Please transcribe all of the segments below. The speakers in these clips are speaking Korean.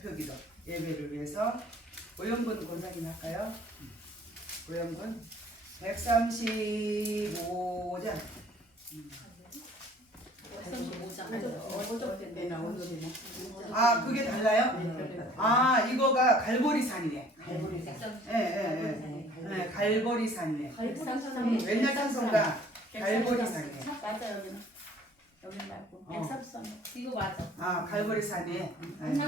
대표기도 예배를 위해서 오영근 권사님 할까요? 오영근 135장. 아, 그게 달라요? 아, 이거가 갈보리산이네. 예, 갈보리산이네. 옛날 찬송가 갈보리산이네. 맞아. 여기 말고 133. 이거 맞아. 아, 갈보리산이네. 아니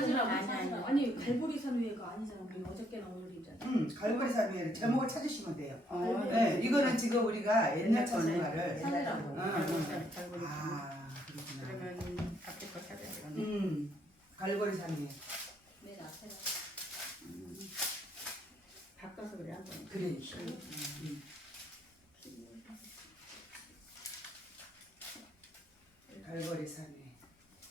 갈보리산 위에가 아니잖아. 우리 어저께나 오늘이잖아. 갈보리산 위에 제목을 찾으시면 돼요. 어, 네, 이거는 지금 우리가 옛날 찬송가를. 산이라고. 아, 그렇구나. 그러면 앞에 거 찾아야 돼. 갈보리산이네. 맨 앞에가. 바꿔서 그래 한 번. 그러니까. 갈보리산이네.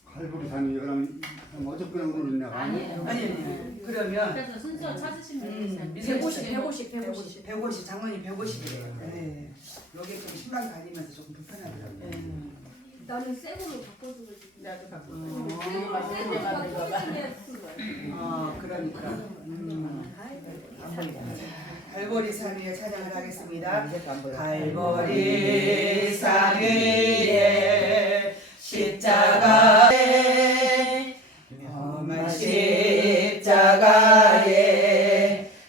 갈보리산이 그럼 어저께나 오늘이냐? 아니에요. 아니. 그러면 그래서 순서 찾으시면 이제 150. 150 장원이 150이에요. 네. 여기 좀 신랑 다니면서 조금 불편하더라고요. 나는 새 걸로 바꿔줘가지고. 나도 바꿔. 그러니까. 갈보리산 위에 찬양을 하겠습니다. 갈보리산 위에 십자가에 험한 십자가에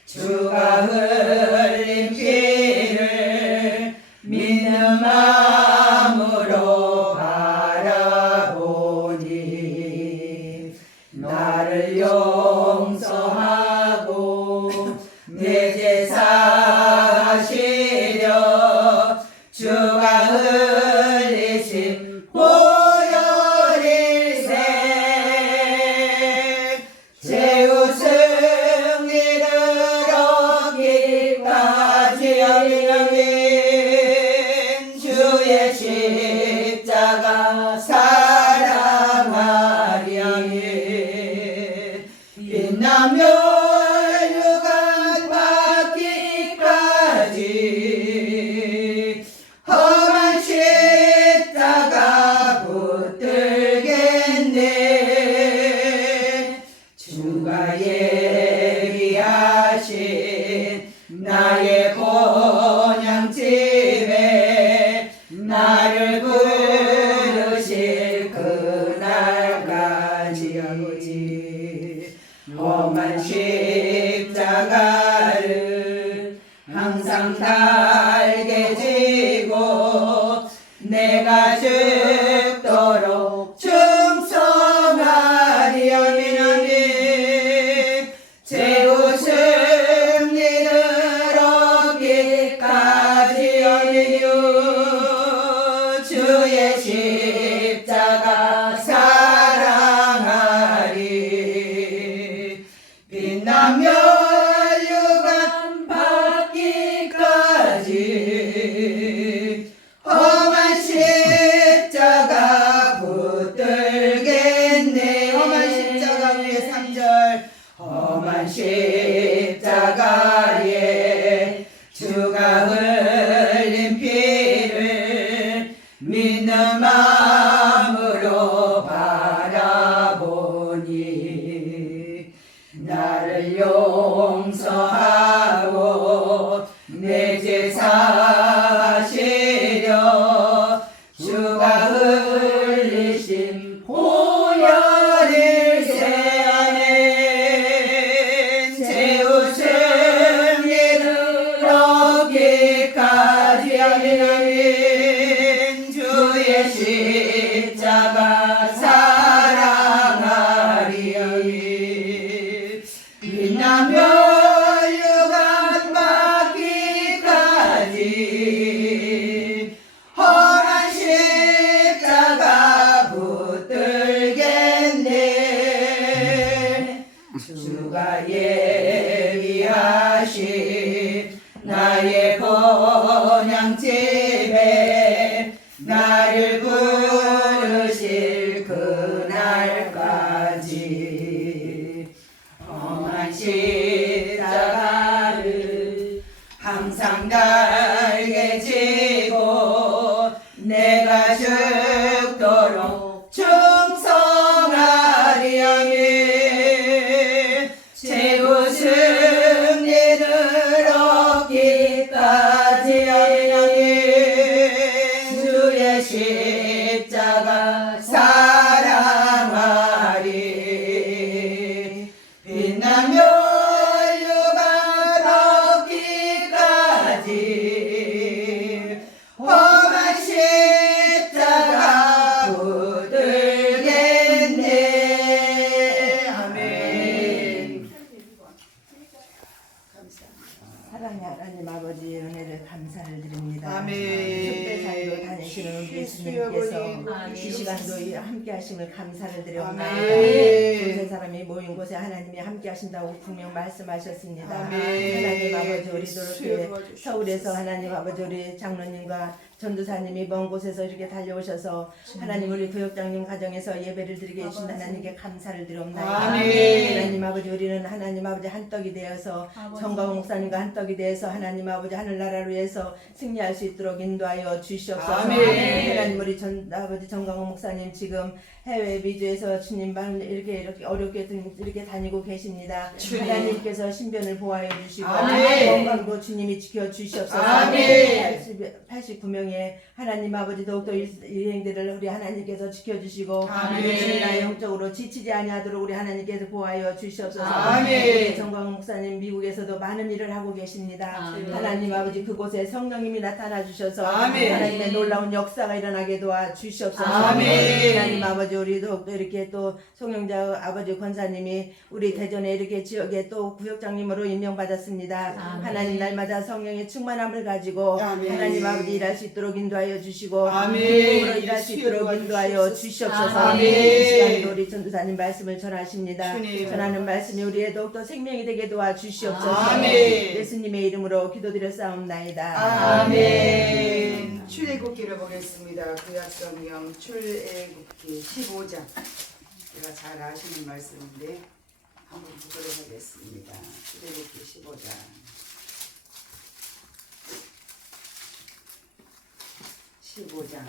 주가 흘린 피를 믿는 마음으로 바라보니 나를 용서하고 내 제사 하시려 주가 흘리신 보혈일생 제우 승리를 얻기까지 아멘. 주의 십자가 사랑하리 아멘. 빛나며 험한 십자가 붙들겠네. 주가 예비하신 나의 본향집에 나를 부르실 그날까지 아버지. 험한 십자가를 항상 달게 지고 내가 죽도록 충성하리 아멘 아멘. 제우 승리를 얻기까지 아멘요. 주의 십자가 사랑하리. 빛나며 험한 십자가 붙들겠네. 험한 십자가 위에 3절. 험한 십자가에 주가 흘린 피를 믿는 마음으로 바라보니 나를 용서하고 내 제사 하시려 주가 흘리신 보혈일생 아멘. 제우 승리를 얻기까지 아멘 아멘. 주의 십자가 사랑하리 아멘. 빛나며 험한 십자가 붙들겠네. 주가 예비하신 나의 본향집에 나를 부르실 그날까지. 험한 십자가를 항상 달게 지고 내가 죽도록 충성하리 아멘. 예수님께서 이 시간도 함께 하심을 감사를 드려옵니다. 아멘. 두세 사람이 모인 곳에 하나님이 함께 하신다고 분명 말씀하셨습니다. 아멘. 하나님 아버지 우리도 이렇게 서울에서 하나님 아버지 우리 장로님과 전도사님이 먼 곳에서 이렇게 달려오셔서 하나님 우리 구역장님 가정에서 예배를 드리게 해주신 하나님께 감사를 드려옵나이다. 아멘. 하나님 아버지 우리는 하나님 아버지 한떡이 되어서 정광훈 목사님과 한떡이 되어서 하나님 아버지 하늘나라를 위해서 승리할 수 있도록 인도하여 주시옵소서. 아멘. 하나님 우리 아버지 정광훈 목사님 지금 해외 미주에서 주님방 이렇게 어렵게 이렇게 다니고 계십니다. 주님. 하나님께서 신변을 보호해 주시고 아멘. 건강도 주님이 지켜 주시옵소서. 아멘. 89명의 하나님 아버지 더욱더 일행들을 우리 하나님께서 지켜주시고 아멘. 주님나 영적으로 지치지 아니하도록 우리 하나님께서 보호하여 주시옵소서. 아멘. 우리 정광훈 목사님 미국에서도 많은 일을 하고 계십니다. 아멘. 하나님 아버지 그곳에 성령님이 나타나 주셔서 아멘. 하나님의 놀라운 역사가 일어나게 도와 주시옵소서. 아멘. 하나님 아버지 우리도 이렇게 또 송영자 아버지 권사님이 우리 대전에 이렇게 지역에 또 구역장님으로 임명받았습니다. 아멘. 하나님 날마다 성령의 충만함을 가지고 아멘. 하나님 아버지 일할 수 있도록 인도하여 주시고 아멘. 믿음으로 일할 수 있도록 인도하여 주시옵소서. 아멘. 이 시간에 우리 전도사님 말씀을 전하십니다. 주님. 전하는 말씀이 우리의 더욱더 생명이 되게 도와 주시옵소서. 아멘. 예수님의 이름으로 기도드렸사옵나이다. 아멘. 출애굽기를 보겠습니다. 구약성경 출애굽기 15장. 제가 잘 아시는 말씀인데 한번 보도록 하겠습니다. 출애굽기 15장. 15장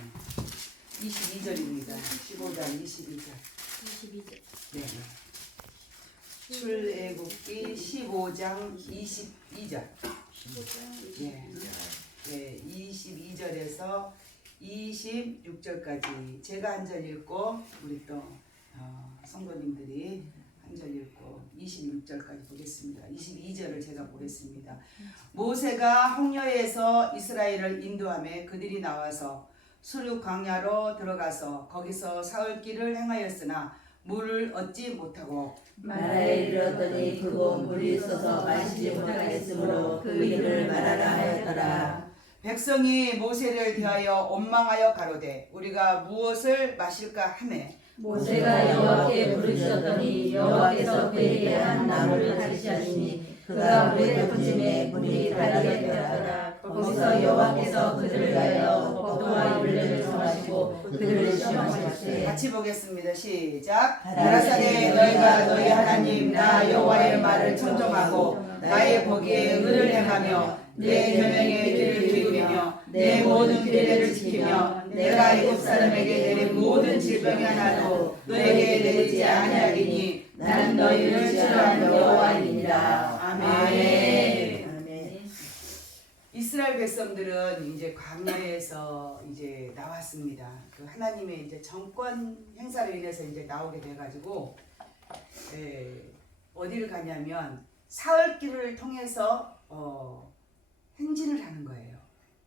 22절입니다. 15장 22절. 22절. 네. 출애굽기 15장 22절. 15장 예. 네, 22절에서 26절까지 제가 한 절 읽고 우리 또 성도님들이 한 절 읽고 26절까지 보겠습니다. 22절을 제가 보겠습니다. 모세가 홍해에서 이스라엘을 인도하며 그들이 나와서 수르 광야로 들어가서 거기서 사흘 길을 행하였으나 물을 얻지 못하고 마라에 이르렀더니 그곳 물이 있어서 마시지 못하겠으므로 그 이름을 마라라 하였더라. 백성이 모세를 대하여 원망하여 가로되 우리가 무엇을 마실까 하매 모세가 여호와께 부르짖었더니 여호와께서 그에게 한 나무를 가르치시니 그가 물에 던짐에 물이 달게 되었더라. 거기서 여호와께서 그들을 위하여 법도와 율례를 정하시고 그들을 시험하셨으니 같이 보겠습니다. 시작. 가라사대 너희가 너희 하나님 나 여호와의 말을 청종하고 나의 보기에 의를 행하며 내 계명의 길을 기울이며 내 모든 규례를 지키며 내가 애굽 사람에게 내린 모든 질병이 하나도 너에게 내리지 아니하리니 나는 너희를 싫어하는 여호와이니라. 아멘. 아멘. 이스라엘 백성들은 이제 광야에서 이제 나왔습니다. 그 하나님의 이제 정권 행사로 인해서 이제 나오게 돼가지고 어디를 가냐면 사흘길을 통해서 행진을 하는 거예요.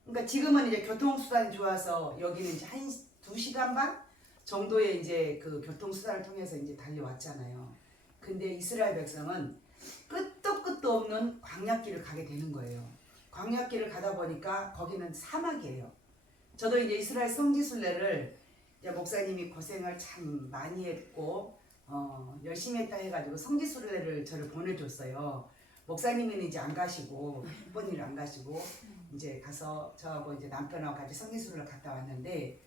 그러니까 지금은 이제 교통수단이 좋아서 여기는 이제 2시간 반 정도의 이제 그 교통수단을 통해서 이제 달려왔잖아요. 근데 이스라엘 백성은 끝도 끝도 없는 광야길을 가게 되는 거예요. 광야길을 가다 보니까 거기는 사막이에요. 저도 이제 이스라엘 성지순례를 이제 목사님이 고생을 참 많이 했고 열심히 했다 해가지고 성지순례를 저를 보내줬어요. 목사님은 이제 안 가시고 부모님을 안 가시고 이제 가서 저하고 이제 남편하고 같이 성지순례를 갔다 왔는데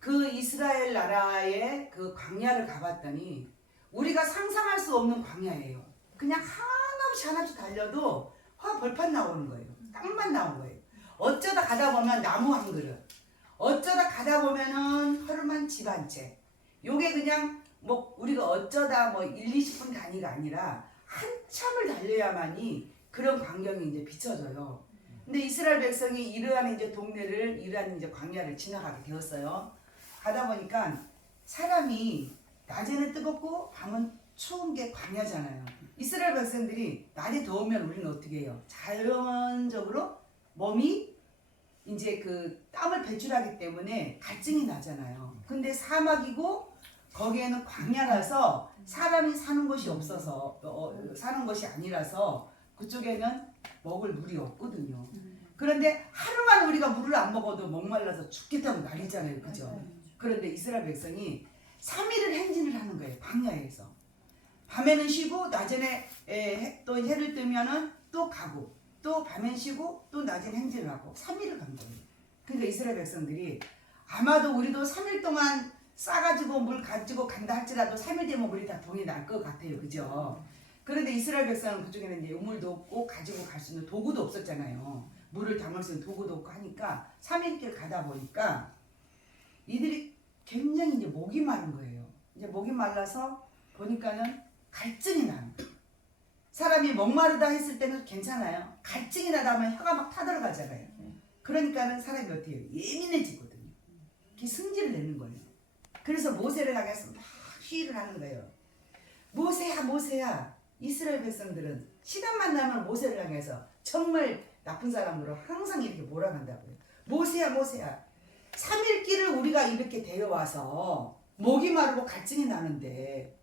그 이스라엘 나라의 그 광야를 가봤더니 우리가 상상할 수 없는 광야예요. 그냥 한없이 달려도 화 벌판 나오는 거예요. 땅만 나온 거예요. 어쩌다 가다 보면 나무 한 그릇, 어쩌다 가다 보면은 허름한 집 한 채. 요게 그냥 뭐 우리가 어쩌다 뭐 1, 20분 단위가 아니라 한참을 달려야만이 그런 광경이 이제 비춰져요. 근데 이스라엘 백성이 이러한 이제 동네를 이러한 이제 광야를 지나가게 되었어요. 가다 보니까 사람이 낮에는 뜨겁고 밤은 추운 게 광야잖아요. 이스라엘 백성들이 낮에 더우면 우리는 어떻게 해요? 자연적으로 몸이 이제 그 땀을 배출하기 때문에 갈증이 나잖아요. 근데 사막이고 거기에는 광야라서 사람이 사는 곳이 없어서 사는 것이 아니라서 그쪽에는 먹을 물이 없거든요. 그런데 하루만 우리가 물을 안 먹어도 목말라서 죽겠다고 난리잖아요. 그죠? 그런데 이스라엘 백성이 3일을 행진을 하는 거예요. 광야에서. 밤에는 쉬고 낮에는 또 해를 뜨면은 또 가고 또 밤엔 쉬고 또 낮엔 행진을 하고 3일을 간 거예요. 그러니까 이스라엘 백성들이 아마도 우리도 3일 동안 싸가지고 물 가지고 간다 할지라도 3일 되면 물이 다 동이 날 것 같아요. 그죠? 그런데 이스라엘 백성은 그쪽에는 이제 우물도 없고 가지고 갈 수 있는 도구도 없었잖아요. 물을 담을 수 있는 도구도 없고 하니까 3일길 가다 보니까 이들이 굉장히 이제 목이 마른 거예요. 이제 목이 말라서 보니까는 갈증이 나는 거예요. 사람이 목마르다 했을 때는 괜찮아요. 갈증이 나다 하면 혀가 막 타들어가잖아요. 그러니까는 사람이 어떻게 해요? 예민해지거든요. 이렇게 승질을 내는 거예요. 그래서 모세를 향해서 막 시위를 하는 거예요. 모세야 모세야. 이스라엘 백성들은 시간만 나면 모세를 향해서 정말 나쁜 사람으로 항상 이렇게 몰아간다고요. 모세야 모세야. 3일 길을 우리가 이렇게 데려와서 목이 마르고 갈증이 나는데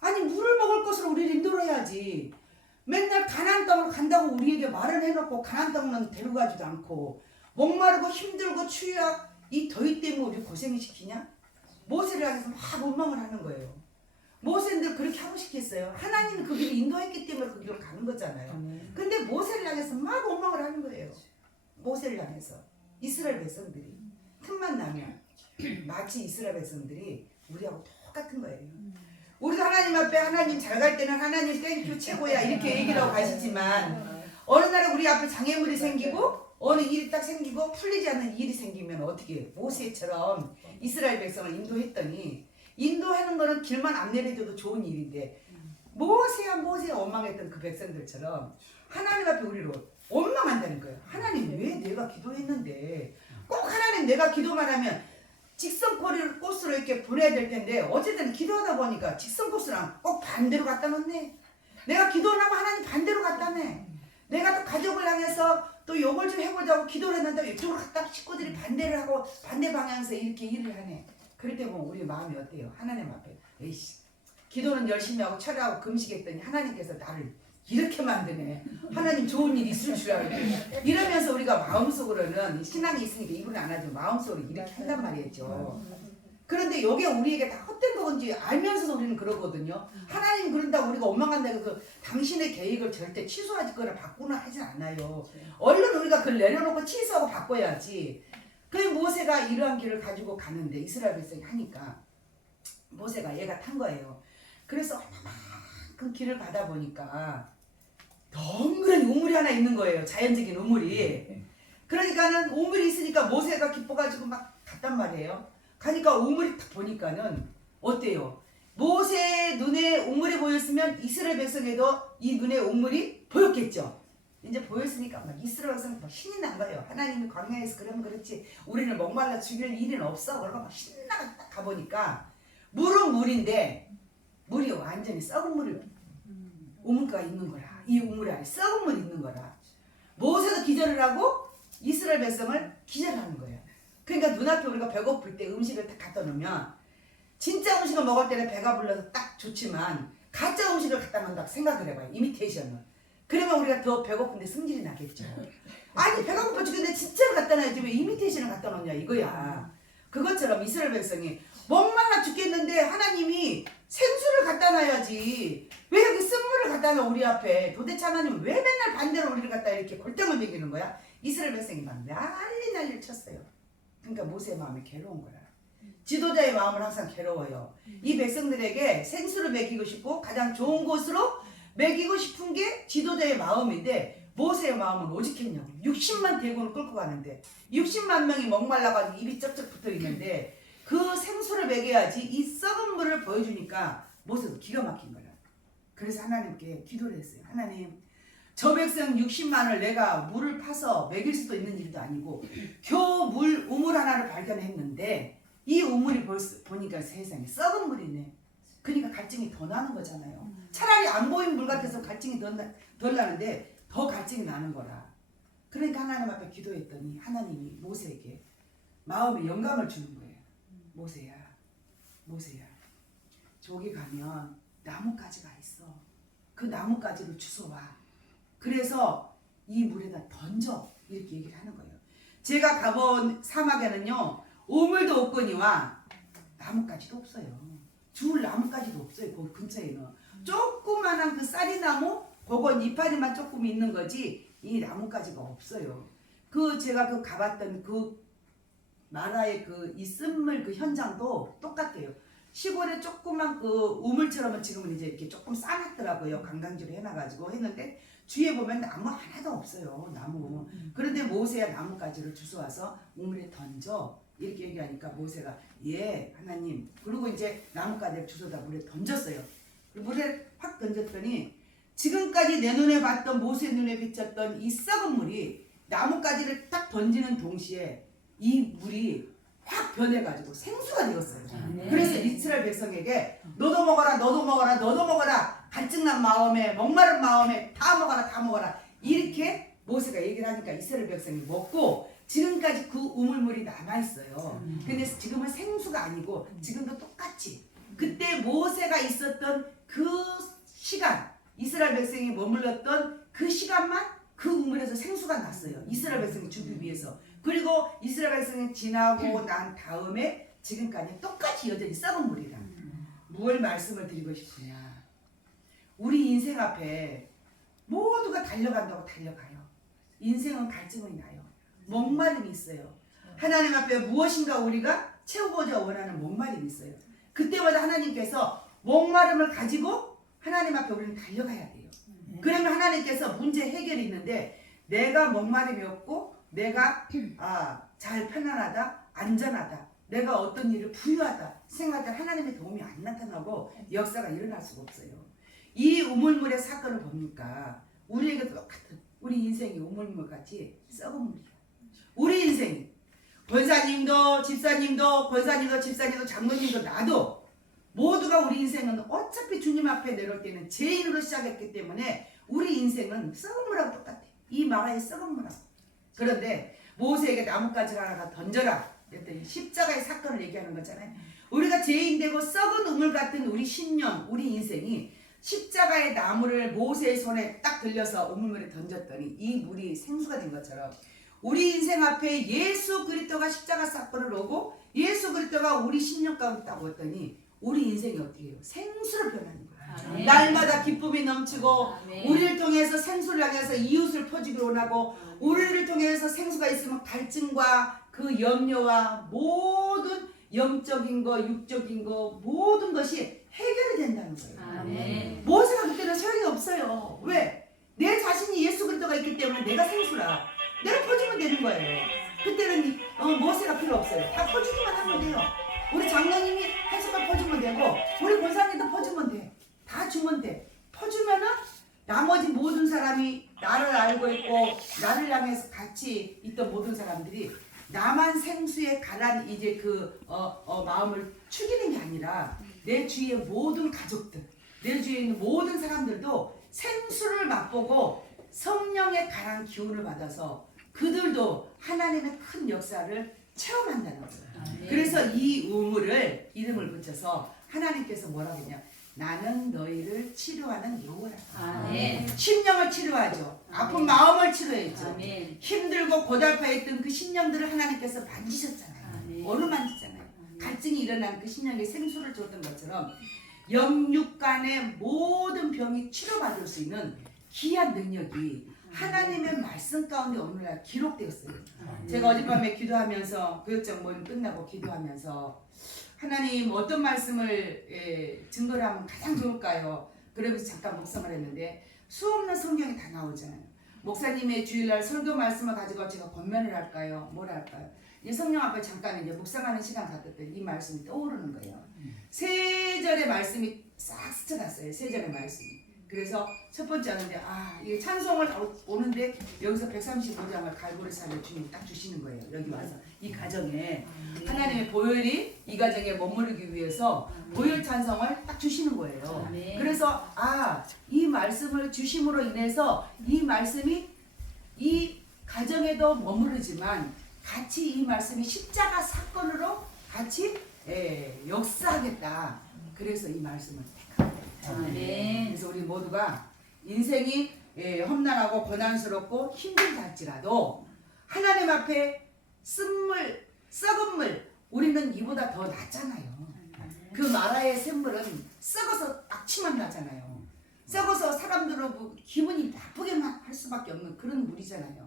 아니 물을 먹을 것으로 우리를 인도해야지. 맨날 가나안 땅으로 간다고 우리에게 말을 해놓고 가나안 땅은 데려가지도 않고 목마르고 힘들고 추위와 이 더위 때문에 우리 고생을 시키냐? 모세를 향해서 막 원망을 하는 거예요. 모세는 그렇게 하고 싶겠어요. 하나님이 그 길을 인도했기 때문에 그 길을 가는 거잖아요. 근데 모세를 향해서 막 원망을 하는 거예요. 모세를 향해서 이스라엘 백성들이 틈만 나면 마치 이스라엘 백성들이 우리하고 똑같은 거예요. 우리도 하나님 앞에 하나님 잘 갈 때는 하나님 땡큐 최고야 이렇게 얘기를 하고 가시지만 어느 날에 우리 앞에 장애물이 생기고 어느 일이 딱 생기고 풀리지 않는 일이 생기면 어떻게 해요? 모세처럼 이스라엘 백성을 인도했더니 인도하는 거는 길만 안내를 해줘도 좋은 일인데 모세야 모세야 원망했던 그 백성들처럼 하나님 앞에 우리를 원망한다는 거예요. 하나님 왜 내가 기도했는데 꼭 하나님 내가 기도만 하면 직선 코스로 이렇게 보내야 될 텐데 어쨌든 기도하다 보니까 직선 코스랑 꼭 반대로 갖다 놓네. 내가 기도를 하면 하나님 반대로 갖다 내. 내가 또 가족을 향해서 또 요걸 좀 해보자고 기도를 했는데 이쪽으로 갖다 식구들이 반대를 하고 반대 방향에서 이렇게 일을 하네. 그럴 때 보면 우리 마음이 어때요? 하나님 앞에 에이씨 기도는 열심히 하고 철회하고 금식했더니 하나님께서 나를 이렇게 만드네. 하나님 좋은 일 있을 줄 알고 이러면서 우리가 마음속으로는 신앙이 있으니까 입으로 안 하지만 마음속으로 이렇게 한단 말이죠. 그런데 이게 우리에게 다 헛된 건지 알면서도 우리는 그러거든요. 하나님 그런다고 우리가 원망한다고 해서 당신의 계획을 절대 취소하거나 바꾸나 하진 않아요. 얼른 우리가 그걸 내려놓고 취소하고 바꿔야지. 그 모세가 이러한 길을 가지고 가는데 이스라엘 백성이 하니까 모세가 얘가 탄 거예요. 그래서 얼마만큼 길을 가다 보니까 덩그러니 우물이 하나 있는 거예요. 자연적인 우물이. 그러니까는 우물이 있으니까 모세가 기뻐가지고 막 갔단 말이에요. 가니까 우물이 딱 보니까는 어때요? 모세의 눈에 우물이 보였으면 이스라엘 백성에도 이 눈에 우물이 보였겠죠. 이제 보였으니까 막 이스라엘 백성은 막 신이 난 거예요. 하나님이 광야에서 그러면 그렇지 우리는 목말라 죽일 일은 없어. 그러고 막 신나가 딱 가보니까 물은 물인데 물이 완전히 썩은 물을 우물가가 있는 거라. 이 우물 안에 썩은 물이 있는 거라. 모세도 기절을 하고 이스라엘 백성을 기절하는 거예요. 그러니까 눈앞에 우리가 배고플 때 음식을 딱 갖다 놓으면 진짜 음식을 먹을 때는 배가 불러서 딱 좋지만 가짜 음식을 갖다 놓는다고 생각을 해봐요. 이미테이션을. 그러면 우리가 더 배고픈데 승질이 나겠죠. 아니 배가 고파 죽겠는데 진짜로 갖다 놔야지 왜 이미테이션을 갖다 놓냐 이거야. 그것처럼 이스라엘 백성이 목말라 죽겠는데 하나님이 생수를 갖다 놔야지 왜 여기 쓴물을 갖다 놔 우리 앞에. 도대체 하나님 왜 맨날 반대로 우리를 갖다 이렇게 골탕을 먹이는 거야. 이스라엘 백성이 막 난리를 쳤어요. 그러니까 모세의 마음이 괴로운 거야. 지도자의 마음은 항상 괴로워요. 이 백성들에게 생수를 먹이고 싶고 가장 좋은 곳으로 먹이고 싶은 게 지도자의 마음인데 모세의 마음은 오직했냐고. 60만 대군을 끌고 가는데 60만 명이 목말라가지고 입이 쩍쩍 붙어있는데 그 생수를 먹여야지 이 썩은 물을 보여주니까 모세도 기가 막힌 거야. 그래서 하나님께 기도를 했어요. 하나님 저 백성 60만을 내가 물을 파서 먹일 수도 있는 일도 아니고 겨우 우물 하나를 발견했는데 이 우물이 보니까 세상에 썩은 물이네. 그러니까 갈증이 더 나는 거잖아요. 차라리 안 보인 물 같아서 갈증이 덜 나는데 더 갈증이 나는 거라. 그러니까 하나님 앞에 기도했더니 하나님이 모세에게 마음에 영감을 주는 거예요. 모세야 저기 가면 나뭇가지가 있어. 그 나뭇가지를 주워와. 그래서 이 물에다 던져. 이렇게 얘기를 하는 거예요. 제가 가본 사막에는요 우물도 없거니와 나뭇가지도 없어요. 줄 나뭇가지도 없어요. 그 근처에는 조그만한 그 쌀이나무 그건 이파리만 조금 있는 거지 이 나뭇가지가 없어요. 그 제가 그 가봤던 그 마라의 그 이 쓴물 그 현장도 똑같아요. 시골에 조그만 그 우물처럼은 지금은 이제 이렇게 조금 싸놨더라고요. 관광지로 해놔가지고 했는데 주위에 보면 나무 하나도 없어요. 나무. 그런데 모세가 나뭇가지를 주워와서 우물에 던져. 이렇게 얘기하니까 모세가 예 하나님. 그리고 이제 나뭇가지를 주워다 물에 던졌어요. 물에 확 던졌더니 지금까지 내 눈에 봤던 모세 눈에 비쳤던 이 썩은 물이 나뭇가지를 딱 던지는 동시에 이 물이 확 변해가지고 생수가 되었어요. 그래서 이스라엘 백성에게 너도 먹어라 너도 먹어라 너도 먹어라 갈증난 마음에 목마른 마음에 다 먹어라 다 먹어라 이렇게 모세가 얘기를 하니까 이스라엘 백성이 먹고 지금까지 그 우물물이 남아있어요. 근데 지금은 생수가 아니고 지금도 똑같이 그때 모세가 있었던 그 시간 이스라엘 백성이 머물렀던 그 시간만 그 우물에서 생수가 났어요. 이스라엘 백성이 주기 위해서. 그리고 이스라엘 백성이 지나고 난 다음에 지금까지 똑같이 여전히 썩은 물이라. 무엇을 말씀을 드리고 싶으냐. 우리 인생 앞에 모두가 달려간다고 달려가요. 인생은 갈증이 나요. 목마름이 있어요. 하나님 앞에 무엇인가 우리가 채우고자 원하는 목마름이 있어요. 그때마다 하나님께서 목마름을 가지고 하나님 앞에 우리는 달려가야 돼요. 그러면 하나님께서 문제 해결이 있는데 내가 목마름이 없고 내가 잘 편안하다 안전하다 내가 어떤 일을 부유하다 생각할 때 하나님의 도움이 안 나타나고 역사가 일어날 수가 없어요. 이 우물물의 사건을 보니까 우리에게도 똑같은 우리 인생이 우물물같이 썩은 물이야. 우리 인생이 권사님도 집사님도 권사님도 집사님도 장로님도 나도 모두가 우리 인생은 어차피 주님 앞에 내려올 때는 죄인으로 시작했기 때문에 우리 인생은 썩은 물하고 똑같아. 이 마라의 썩은 물하고. 그런데 모세에게 나뭇가지 하나가 던져라 그랬더니 십자가의 사건을 얘기하는 거잖아요. 우리가 죄인되고 썩은 우물 같은 우리 신령 우리 인생이 십자가의 나무를 모세의 손에 딱 들려서 우물물에 던졌더니 이 물이 생수가 된 것처럼 우리 인생 앞에 예수 그리스도가 십자가 사건을 오고 예수 그리스도가 우리 신령 가운데 딱 왔더니 우리 인생이 어떻게 해요? 생수로 변하는 거예요. 아멘. 날마다 기쁨이 넘치고 아멘. 우리를 통해서 생수를 향해서 이웃을 퍼주기를 원하고 우리를 통해서 생수가 있으면 갈증과 그 염려와 모든 영적인 거 육적인 거 모든 것이 해결이 된다는 거예요. 아멘. 모세가 그때는 소용이 없어요. 왜? 내 자신이 예수 그리스도가 있기 때문에 내가 생수라. 내가 퍼주면 되는 거예요. 그때는 모세가 필요 없어요. 다 퍼주기만 하면 돼요. 우리 장로님이 한 숟갈 퍼주면 되고 우리 권사님도 퍼주면 돼. 다 주면 돼. 퍼주면은 나머지 모든 사람이 나를 알고 있고 나를 향해서 같이 있던 모든 사람들이 나만 생수에 가란 이제 그 마음을 축이는 게 아니라 내 주위의 모든 가족들, 내 주위에 있는 모든 사람들도 생수를 맛보고 성령의 가란 기운을 받아서 그들도 하나님의 큰 역사를 체험한다는 거예요. 그래서 이 우물을 이름을 붙여서 하나님께서 뭐라고 했냐? 나는 너희를 치료하는 여호와라. 아멘. 심령을 치료하죠. 아픈 마음을 치료했죠. 아멘. 힘들고 고달파에 있던 그 심령들을 하나님께서 만지셨잖아요. 아멘. 어느 만지잖아요. 갈증이 일어난 그 심령에 생수를 줬던 것처럼 영육간의 모든 병이 치료받을 수 있는 귀한 능력이 하나님의 말씀 가운데 오늘날 기록되었어요. 제가 어젯밤에 기도하면서 구역장 모임 끝나고 기도하면서 하나님 어떤 말씀을 증거를 하면 가장 좋을까요? 그러면서 잠깐 묵상을 했는데 수없는 성경이 다 나오잖아요. 목사님의 주일날 설교 말씀을 가지고 제가 권면을 할까요? 뭘 할까요? 이 성령 앞에 잠깐 이제 묵상하는 시간 갖었더니 이 말씀이 떠오르는 거예요. 세 절의 말씀이 싹 스쳐갔어요. 세 절의 말씀이. 그래서 첫 번째 하는데 이게 찬송을 오는데 여기서 135장을 갈보리산을 주님이 딱 주시는 거예요. 여기 와서 이 가정에 하나님의 보혈이 이 가정에 머무르기 위해서 보혈 찬송을 딱 주시는 거예요. 그래서 이 말씀을 주심으로 인해서 이 말씀이 이 가정에도 머무르지만 같이 이 말씀이 십자가 사건으로 같이 역사하겠다. 그래서 이 말씀을 아멘. 그래서 우리 모두가 인생이 험난하고 고난스럽고 힘들다 할지라도 하나님 앞에 쓴물, 썩은 물, 우리는 이보다 더 낫잖아요. 그 마라의 샘물은 썩어서 악취만 나잖아요. 썩어서 사람들로 기분이 나쁘게만 할 수밖에 없는 그런 물이잖아요.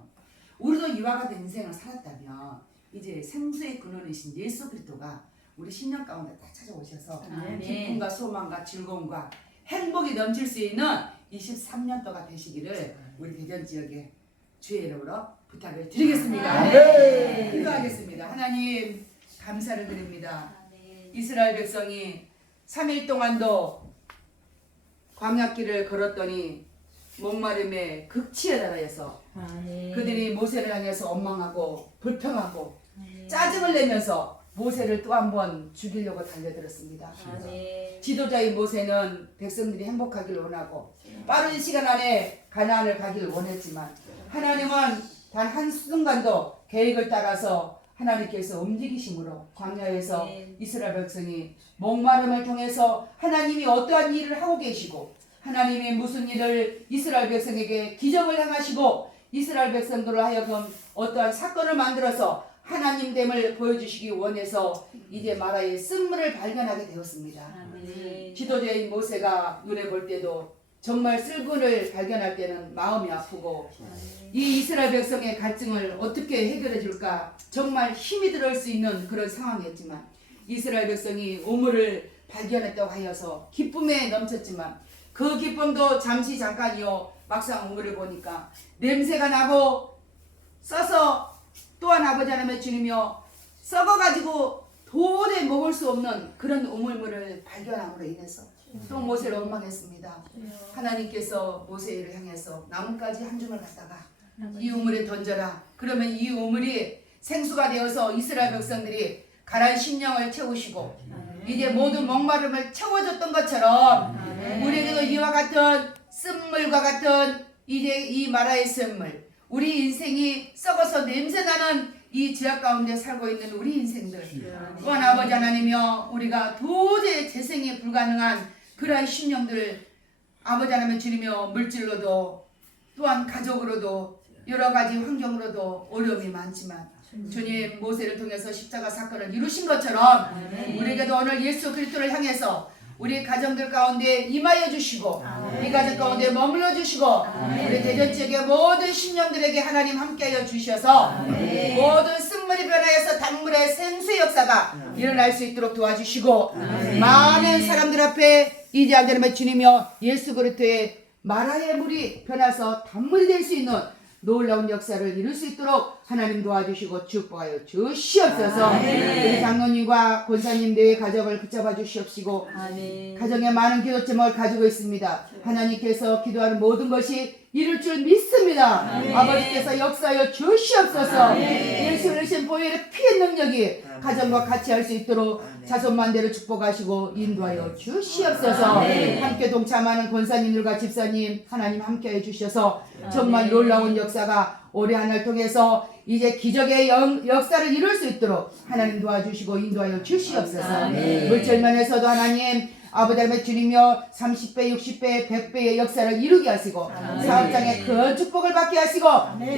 우리도 이와 같은 인생을 살았다면 이제 생수의 근원이신 예수 그리스도가 우리 신령 가운데 다 찾아오셔서 아멘. 기쁨과 소망과 즐거움과 행복이 넘칠 수 있는 23년도가 되시기를 우리 대전 지역에 주의 이름으로 부탁을 드리겠습니다. 아멘. 기도하겠습니다. 하나님 감사를 드립니다. 아멘. 이스라엘 백성이 3일 동안도 광야길을 걸었더니 목마름에 극치에 달하여서 아멘. 그들이 모세를 향해서 원망하고 불평하고 짜증을 내면서 모세를 또 한 번 죽이려고 달려들었습니다. 아멘. 지도자인 모세는 백성들이 행복하기를 원하고 빠른 시간 안에 가나안을 가기를 원했지만 하나님은 단 한순간도 계획을 따라서 하나님께서 움직이심으로 광야에서 이스라엘 백성이 목마름을 통해서 하나님이 어떠한 일을 하고 계시고 하나님이 무슨 일을 이스라엘 백성에게 기적을 행하시고 이스라엘 백성들로 하여금 어떠한 사건을 만들어서 하나님됨을 보여주시기 원해서 이제 마라의 쓴물을 발견하게 되었습니다. 아멘. 지도자인 모세가 눈에 볼 때도 정말 쓸근을 발견할 때는 마음이 아프고 이 이스라엘 백성의 갈증을 어떻게 해결해 줄까 정말 힘이 들을 수 있는 그런 상황이었지만 이스라엘 백성이 우물을 발견했다고 하여서 기쁨에 넘쳤지만 그 기쁨도 잠깐이요. 막상 우물을 보니까 냄새가 나고 써서 또한 아버지 하나님의 주님이여 썩어가지고 도저히 먹을 수 없는 그런 우물물을 발견함으로 인해서 또 모세를 원망했습니다. 하나님께서 모세를 향해서 나뭇가지 한 줌을 갖다가 이 우물에 던져라. 그러면 이 우물이 생수가 되어서 이스라엘 백성들이 가난 심령을 채우시고 이제 모든 목마름을 채워줬던 것처럼 우리에게도 이와 같은 쓴물과 같은 이제 이 마라의 쓴물 우리 인생이 썩어서 냄새나는 이 지하 가운데 살고 있는 우리 인생들 또한 아버지 하나님이여 우리가 도저히 재생이 불가능한 그러한 심령들을 아버지 하나님의 주님이여 물질로도 또한 가족으로도 여러 가지 환경으로도 어려움이 많지만 주님 모세를 통해서 십자가 사건을 이루신 것처럼 우리에게도 오늘 예수 그리스도를 향해서 우리 가정들 가운데 임하여 주시고 우리 가정 가운데 머물러 주시고 우리 대전 지역의 모든 심령들에게 하나님 함께하여 주셔서 모든 쓴물이 변하여서 단물의 생수의 역사가 일어날 수 있도록 도와주시고 많은 사람들 앞에 이제 하나님의 주님이여 예수 그리스도의 마라의 물이 변해서 단물이 될 수 있는 놀라운 역사를 이룰 수 있도록 하나님 도와주시고 축복하여 주시옵소서. 우리 장로님과 권사님들의 가정을 붙잡아 주시옵시고 가정에 많은 기도점을 가지고 있습니다. 하나님께서 기도하는 모든 것이 이룰 줄 믿습니다. 아버지께서 역사하여 주시옵소서. 예수 그리스도의 보혈의 피의 능력이 가정과 같이 할 수 있도록 자손만대를 축복하시고 인도하여 주시옵소서. 함께 동참하는 권사님들과 집사님 하나님 함께해 주셔서 정말 놀라운 역사가 올해 한 해 통해서 이제 기적의 역사를 이룰 수 있도록 하나님 도와주시고 인도하여 주시옵소서. 물질면에서도 하나님 아버지 하나님의 주님이여 30배, 60배, 100배의 역사를 이루게 하시고 사업장에 큰 축복을 받게 하시고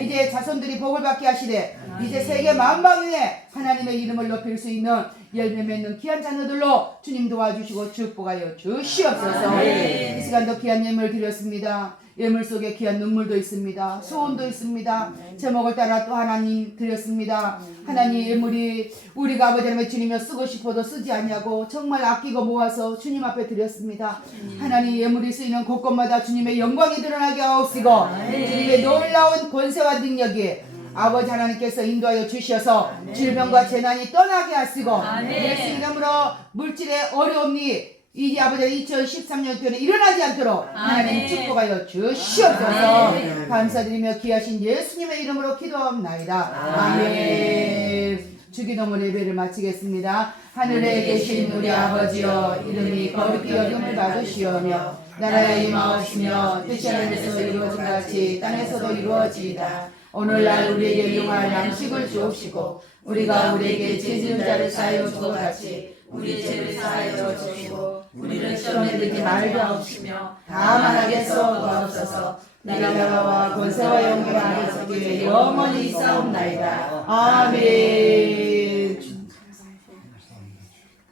이제 자손들이 복을 받게 하시되 이제 세계 만방위에 하나님의 이름을 높일 수 있는 열매 맺는 귀한 자녀들로 주님 도와주시고 축복하여 주시옵소서. 이 시간도 귀한 예물을 드렸습니다. 예물 속에 귀한 눈물도 있습니다. 소원도 있습니다. 제목을 따라 또 하나님 드렸습니다. 하나님 예물이 우리가 아버지 하나님의 주님이여 쓰고 싶어도 쓰지 않냐고 정말 아끼고 모아서 주님 앞에 드렸습니다. 하나님 예물이 쓰이는 곳곳마다 주님의 영광이 드러나게 하옵시고 주님의 놀라운 권세와 능력이 아버지 하나님께서 인도하여 주셔서 질병과 재난이 떠나게 하시고 예수 이름으로 물질의 어려움이 이제 아버지 2013년도에 일어나지 않도록 하나님 축복하여 주시옵소서. 감사드리며 귀하신 예수님의 이름으로 기도합나이다. 아멘. 주기도문 예배를 마치겠습니다. 하늘에 계신 우리 아버지여 이름이 거룩히 여김을 받으시오며 나라의 임하옵시며 뜻이 하늘에서 이루어진 같이 땅에서도 이루어지이다. 오늘날 우리에게 용할 양식을 주옵시고 우리가 우리에게 죄 지은 자를 사하여 준 것 같이 우리 죄를 사하여 주시고 우리를 시험에 들지 말게 하옵시며 다만 악에서 도와주소서. 나라와 권세와 영광이 아버지께 영원히 있사옵나이다. 아멘.